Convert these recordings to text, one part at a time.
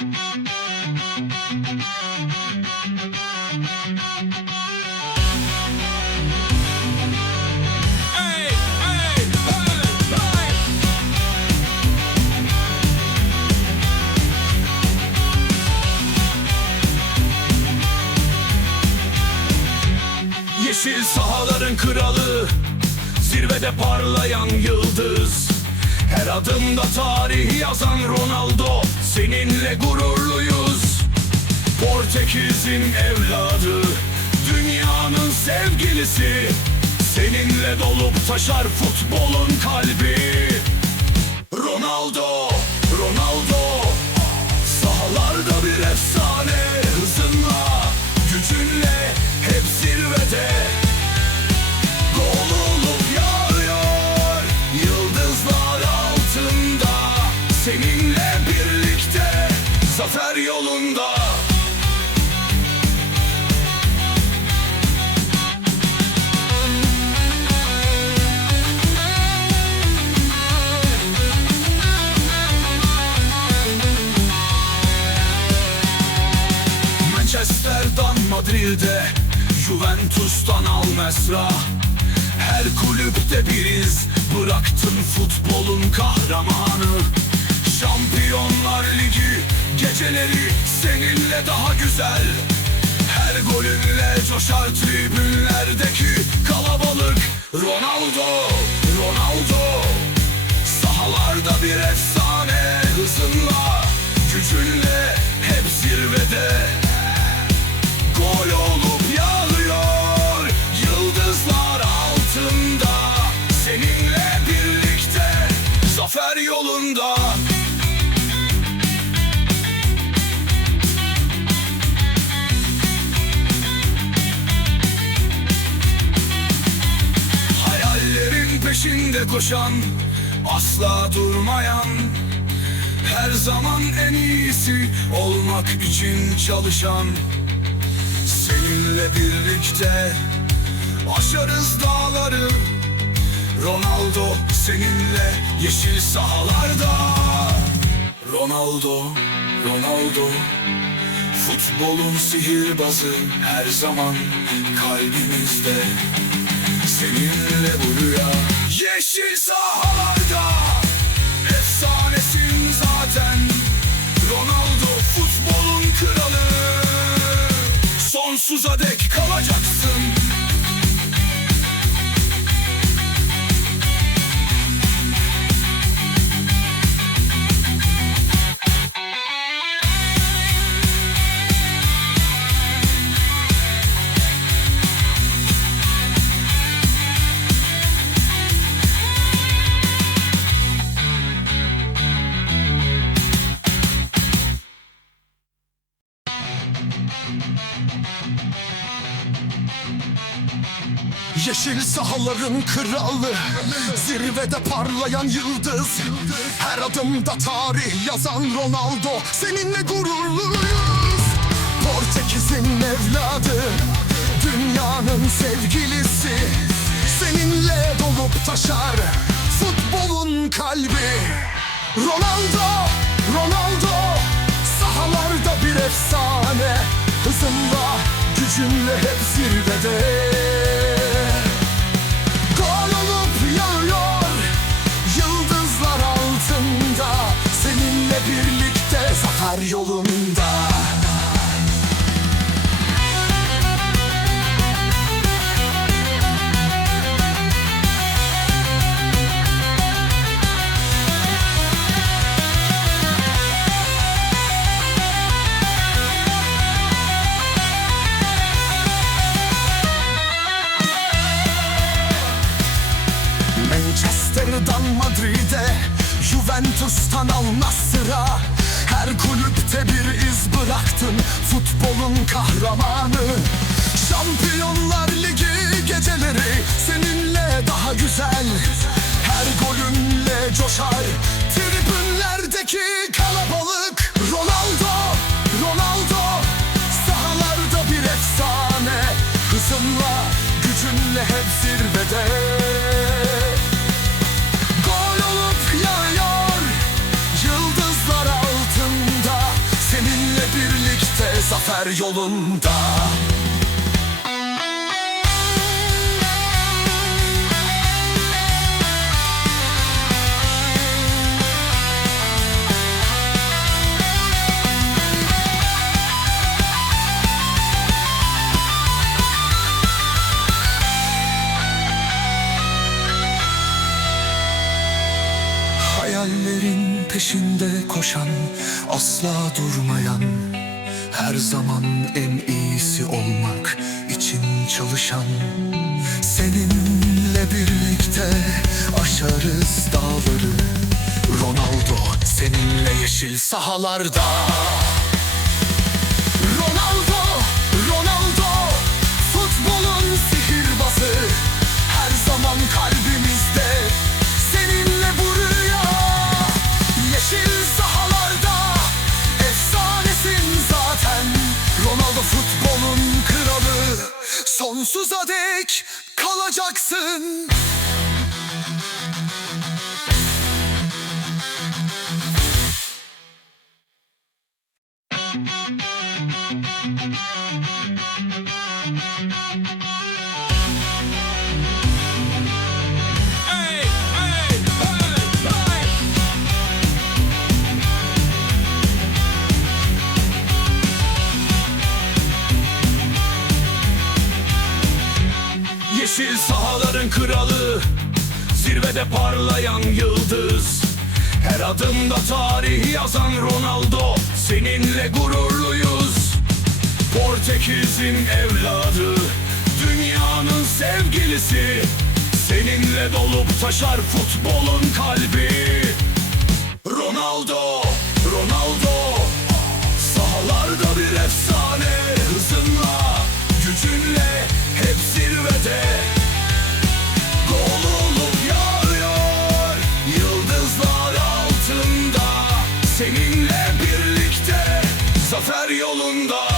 Yeşil sahaların kralı Zirvede parlayan yıldız. Her adımda tarihi yazan Ronaldo Seninle gururluyuz. Portekiz'in evladı Dünyanın sevgilisi. Seninle dolup taşar futbolun kalbi. Ronaldo, Ronaldo. Sahalarda bir yolunda. Manchester'dan Madrid'e Juventus'tan Al Mesra. Her kulüpte bir iz Bıraktın futbolun kahramanı Geceleri seninle daha güzel. Her golünle coşar tribünlerdeki kalabalık Ronaldo, Ronaldo. Sahalarda bir efsane hızınla Gücünle hep zirvede. Gol olup yağıyor Yıldızlar altında. Seninle birlikte Zafer yolunda peşinde koşan Asla durmayan Her zaman en iyisi Olmak için çalışan. Seninle birlikte Aşarız dağları Ronaldo seninle yeşil sahalarda. Ronaldo, Ronaldo Futbolun sihirbazı her zaman kalbimizde Seninle bu rüya Yeşil sahalarda. Efsanesin zaten. Ronaldo futbolun kralı. Sonsuza dek kalacaksın Yeşil sahaların kralı Zirvede parlayan yıldız. Her adımda tarih yazan Ronaldo Seninle gururluyuz. Portekiz'in evladı Dünyanın sevgilisi. Seninle dolup taşar Futbolun kalbi. Ronaldo, Ronaldo Sahalarda bir efsane. Hızınla, gücünle hep zirvede birlikte zafer yolunda. Manchester'dan Madrid'e Juventus'tan Al Nassr'a Her kulüpte bir iz bıraktın Futbolun kahramanı. Şampiyonlar Ligi geceleri Seninle daha güzel. Her golünle coşar Tribünlerdeki kalabalık. Ronaldo, Ronaldo Sahalarda bir efsane. Hızınla, gücünle hep zirvede zafer yolunda. Hayallerin peşinde koşan, asla durmayan Her zaman en iyisi olmak için çalışan Seninle birlikte aşarız dağları. Ronaldo seninle yeşil sahalarda. Ronaldo, Ronaldo Futbolun sihirbazı. Her zaman sahaların kralı Zirvede parlayan yıldız. Her adımda tarih yazan Ronaldo Seninle gururluyuz. Portekiz'in evladı Dünyanın sevgilisi. Seninle dolup taşar futbolun kalbi. Ronaldo, Ronaldo Sahalarda bir efsane. Hızınla, gücünle hep zirvede Gol olup yağıyor Yıldızlar altında. Seninle birlikte Zafer yolunda.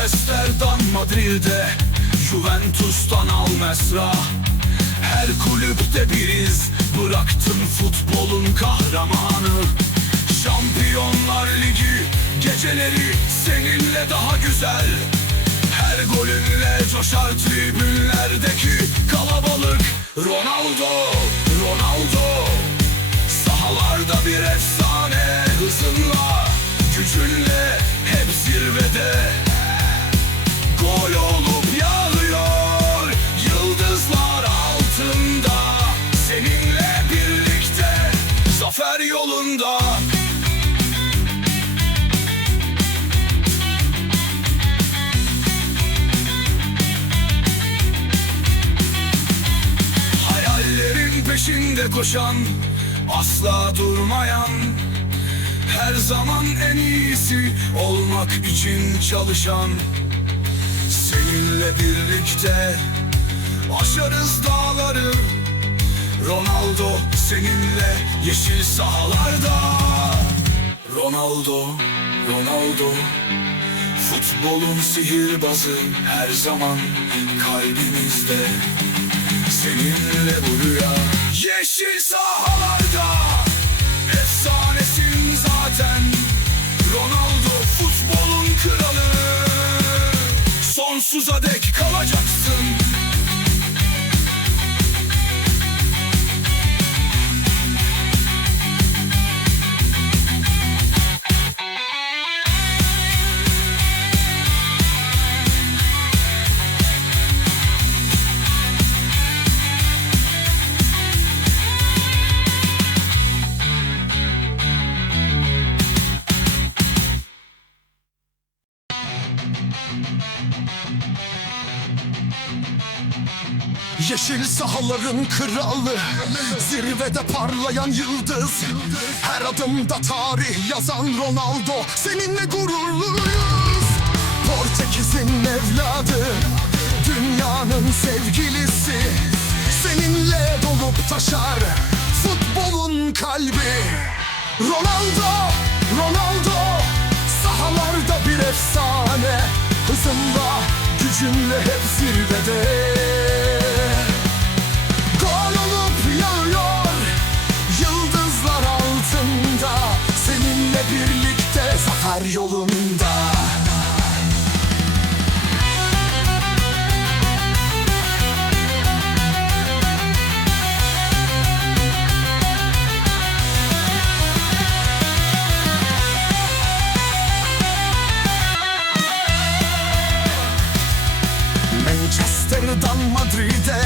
Manchester'dan Madrid'e Juventus'tan Al Mesra Her kulüpte bir iz Bıraktın futbolun kahramanı. Şampiyonlar Ligi Geceleri seninle daha güzel. Her golünle coşar tribünlerdeki kalabalık. Ronaldo, Ronaldo. Sahalarda bir efsane hızınla Gücünle hep zirvede. Gol olup yağıyor koşan Asla durmayan Her zaman en iyisi Olmak için çalışan. Seninle birlikte Aşarız dağları Ronaldo seninle yeşil sahalarda. Ronaldo, Ronaldo Futbolun sihirbazı her zaman kalbimizde Seninle bu rüya Yeşil sahalarda. Efsanesin zaten. Ronaldo futbolun kralı. Sonsuza dek kalacaksın Yeşil sahaların kralı Zirvede parlayan yıldız. Her adımda tarih yazan Ronaldo Seninle gururluyuz. Portekiz'in evladı Dünyanın sevgilisi. Seninle dolup taşar Futbolun kalbi. Ronaldo, Ronaldo Sahalarda bir efsane. Hızınla, gücünle hep zirvede. Zafer yolunda. Manchester'dan Madrid'e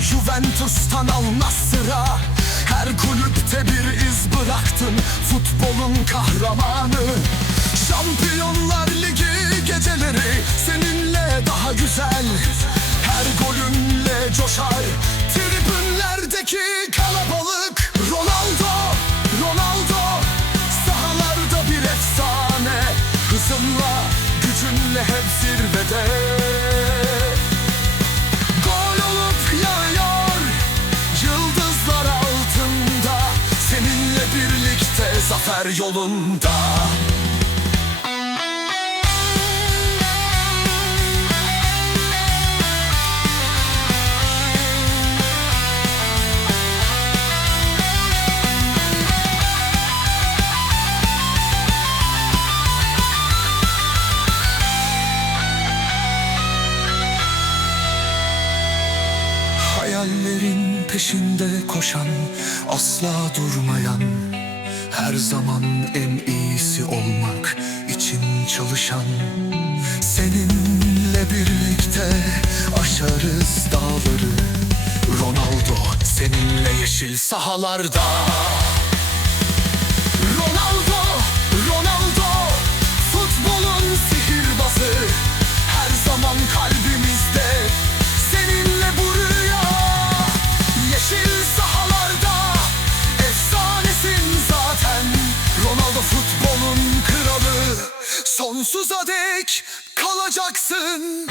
Juventus'tan Al Nassr'a bıraktın Futbolun kahramanı. Şampiyonlar Ligi geceleri Seninle daha güzel. Her golünle coşar Tribünlerdeki kalabalık. Ronaldo, Ronaldo Sahalarda bir efsane. Hızınla, gücünle hep zirvede zafer yolunda. Hayallerin peşinde koşan Asla durmayan Her zaman en iyisi olmak için çalışan Seninle birlikte aşarız dağları. Ronaldo seninle yeşil sahalarda. Ronaldo, Ronaldo Futbolun sihirbazı. Her zaman kalbimizde Sonsuza dek kalacaksın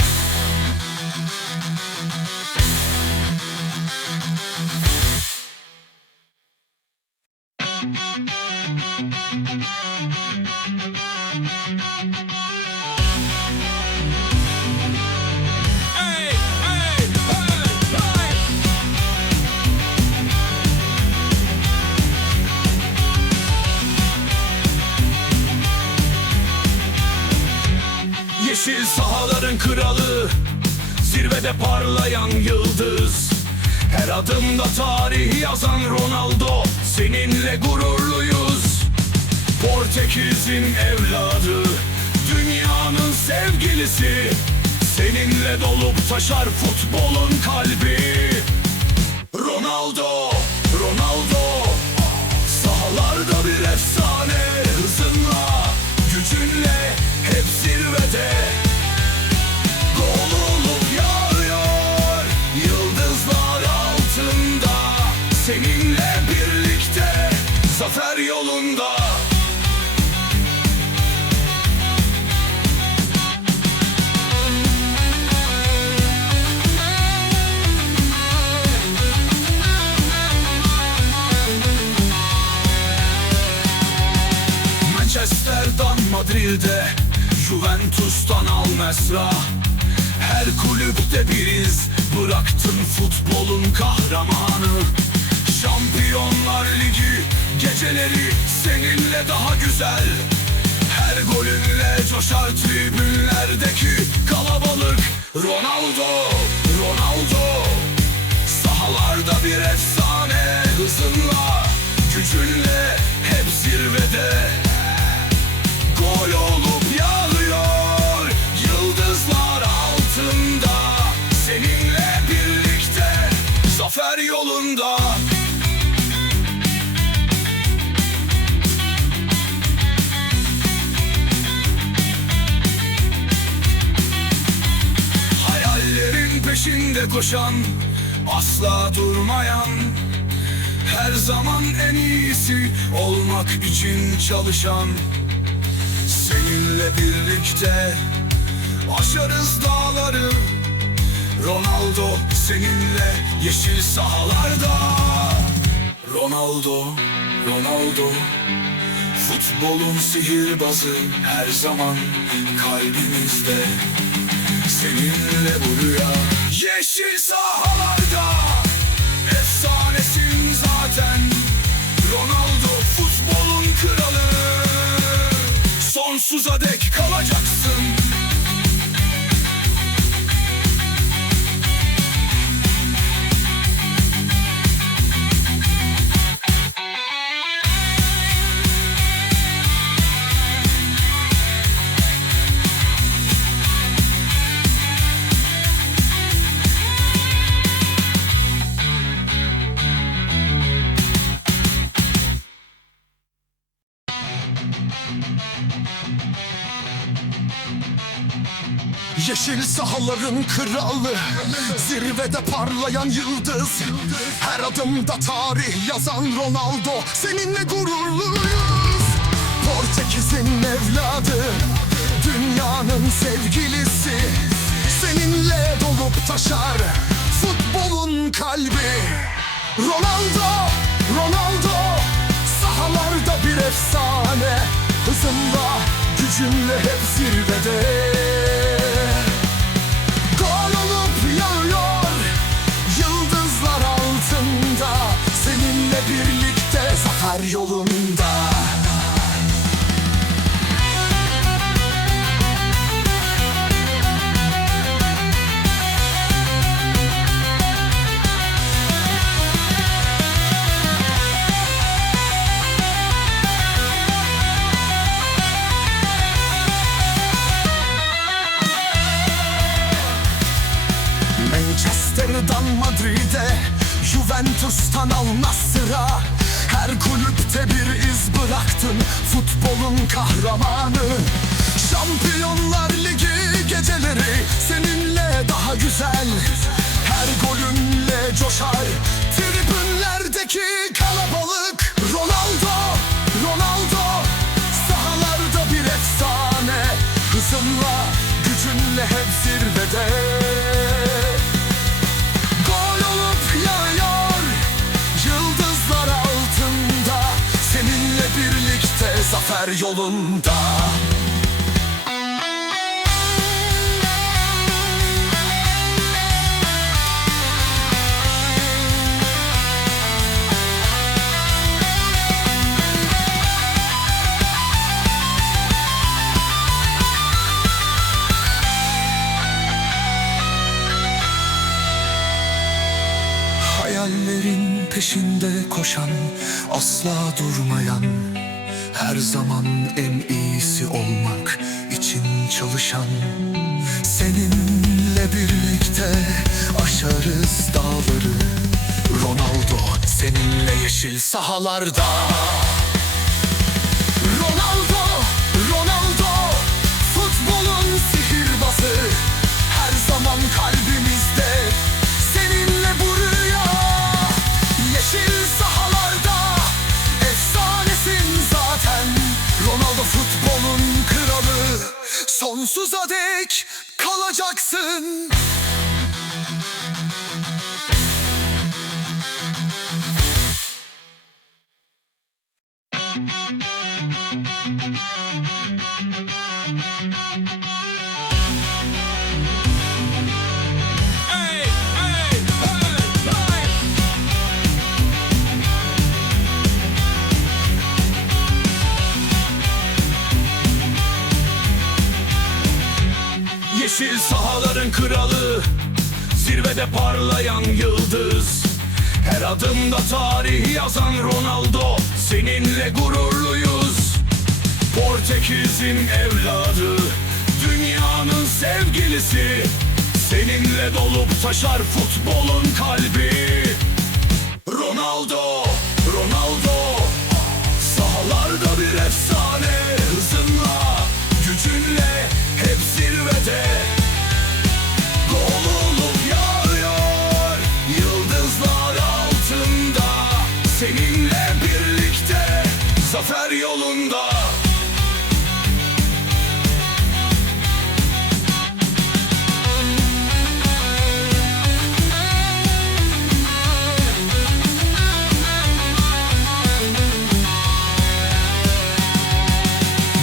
sahaların kralı Zirvede parlayan yıldız. Her adımda tarih yazan Ronaldo Seninle gururluyuz. Portekiz'in evladı Dünyanın sevgilisi. Seninle dolup taşar futbolun kalbi. Ronaldo, Ronaldo Sahalarda bir efsane Hızınla, Nassr'a Her kulüpte bir iz Bıraktın futbolun kahramanı. Şampiyonlar Ligi Geceleri seninle daha güzel. Her golünle coşar tribünlerdeki kalabalık. Ronaldo, Ronaldo. Sahalarda bir efsane hızınla Gücünle hep zirvede. Gol olup yolunda. Hayallerin peşinde koşan Asla durmayan Her zaman en iyisi Olmak için çalışan. Seninle birlikte Aşarız dağları Ronaldo seninle yeşil sahalarda. Ronaldo, Ronaldo. Futbolun sihirbazı her zaman kalbimizde. Seninle bu rüya Yeşil sahalarda. Efsanesin zaten. Ronaldo futbolun kralı. Son Sonsuza dek kalacaksın Sahaların kralı Zirvede parlayan yıldız. Her adımda tarih yazan Ronaldo Seninle gururluyuz. Portekiz'in evladı Dünyanın sevgilisi. Seninle dolup taşar Futbolun kalbi. Ronaldo, Ronaldo Sahalarda bir efsane. Hızınla, gücünle hep zirvede Futbolun kahramanı. Şampiyonlar Ligi geceleri Seninle daha güzel. Her golünle coşar. Tribünlerdeki kalabalık. Ronaldo, Ronaldo. Sahalarda bir efsane. Hızınla, gücünle hep zirvede zafer yolunda. Hayallerin peşinde koşan Asla durmayan Her zaman en iyisi olmak için çalışan Seninle birlikte aşarız dağları. Ronaldo seninle yeşil sahalarda. Ronaldo, Ronaldo Futbolun sihirbazı. Her zaman kalbimizde Sonsuza dek kalacaksın parlayan yıldız. Her adımda tarih yazan Ronaldo Seninle gururluyuz. Portekiz'in evladı Dünyanın sevgilisi. Seninle dolup taşar futbolun kalbi. Ronaldo, Ronaldo Sahalarda bir efsane. Hızınla, gücünle hep zirvede. Gol yolunda.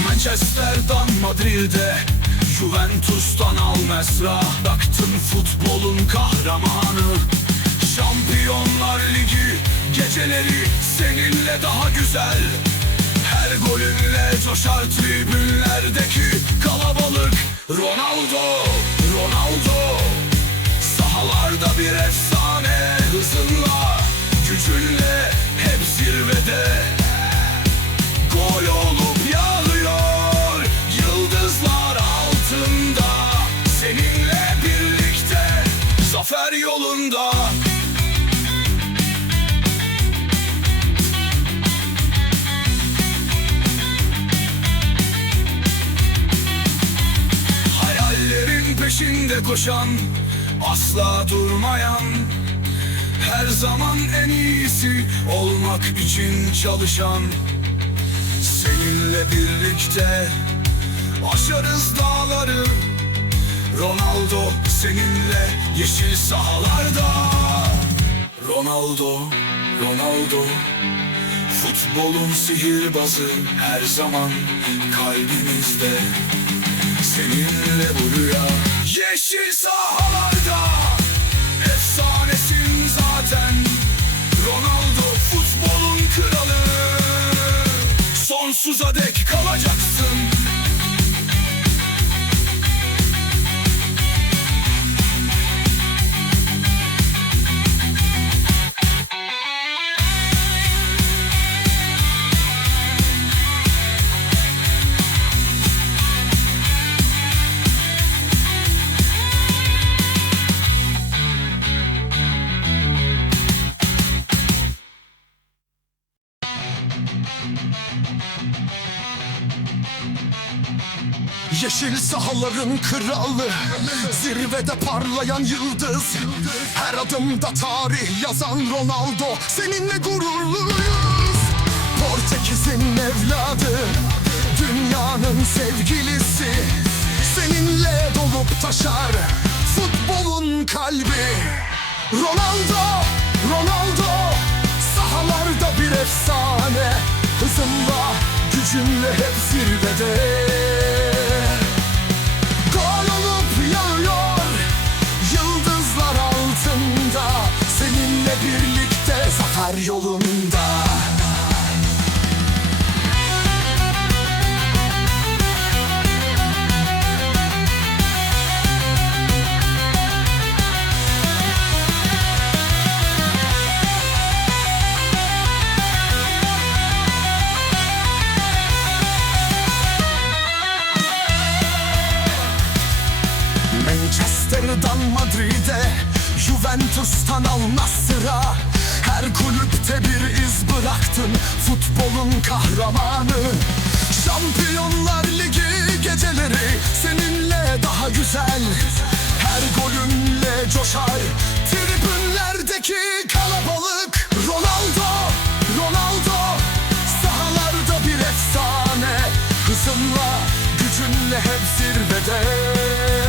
Manchester'dan Madrid'e Juventus'tan Al Nassr'a Baktın futbolun kahramanı. Şampiyonlar Ligi geceleri seninle daha güzel her golünle coşar tribünlerdeki kalabalık Ronaldo, Ronaldo. Sahalarda bir efsane hızınla, gücünle hep zirvede. Gol olup yağıyor yıldızlar altında. Seninle birlikte zafer yolunda. Peşinde koşan Asla durmayan Her zaman en iyisi olmak için çalışan. Seninle birlikte aşarız dağları Ronaldo seninle yeşil sahalarda. Ronaldo, Ronaldo Futbolun sihirbazı her zaman kalbimizde Seninle bu rüya Yeşil sahalarda. Efsanesin zaten. Ronaldo futbolun kralı. Sonsuza dek Zirvede parlayan yıldız. Her adımda tarih yazan Ronaldo. Seninle gururluyuz. Portekiz'in evladı. Dünyanın sevgilisi. Seninle dolup taşar Futbolun kalbi. Ronaldo, Ronaldo. Sahalarda bir efsane. Hızınla, gücünle hep zirvede birlikte. Zafer yolunda Kahramanı. Şampiyonlar Ligi geceleri Seninle daha güzel. Her golünle coşar Tribünlerdeki kalabalık. Ronaldo, Ronaldo Sahalarda bir efsane. Hızınla, gücünle hep zirvede.